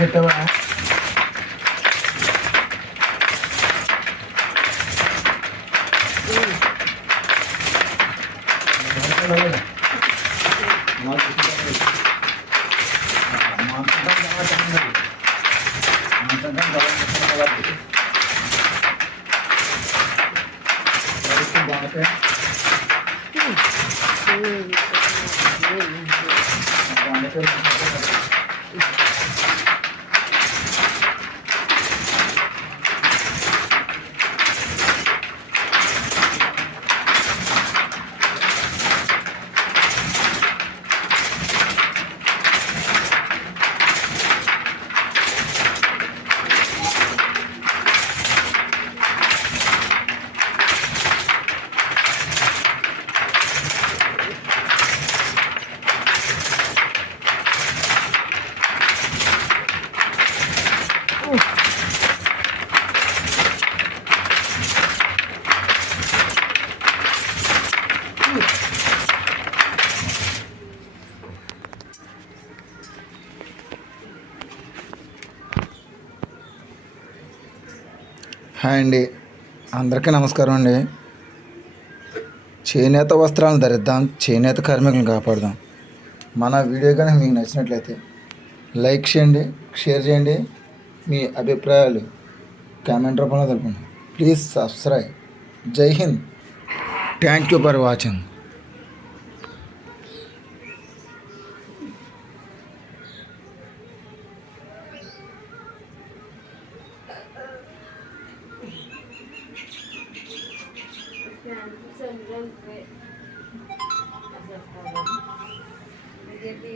పెట్టవా హాయ్ అండి, అందరికీ నమస్కారం అండి. చేనేత వస్త్రాలను ధరిద్దాం, చేనేత కార్మికులను కాపాడుదాం. మన వీడియో కానీ మీకు నచ్చినట్లయితే లైక్ చేయండి, షేర్ చేయండి, మీ అభిప్రాయాలు కామెంట్ రూపంలో తెలపండి. Please subscribe. జై హింద్. Thank you for watching. Jadi,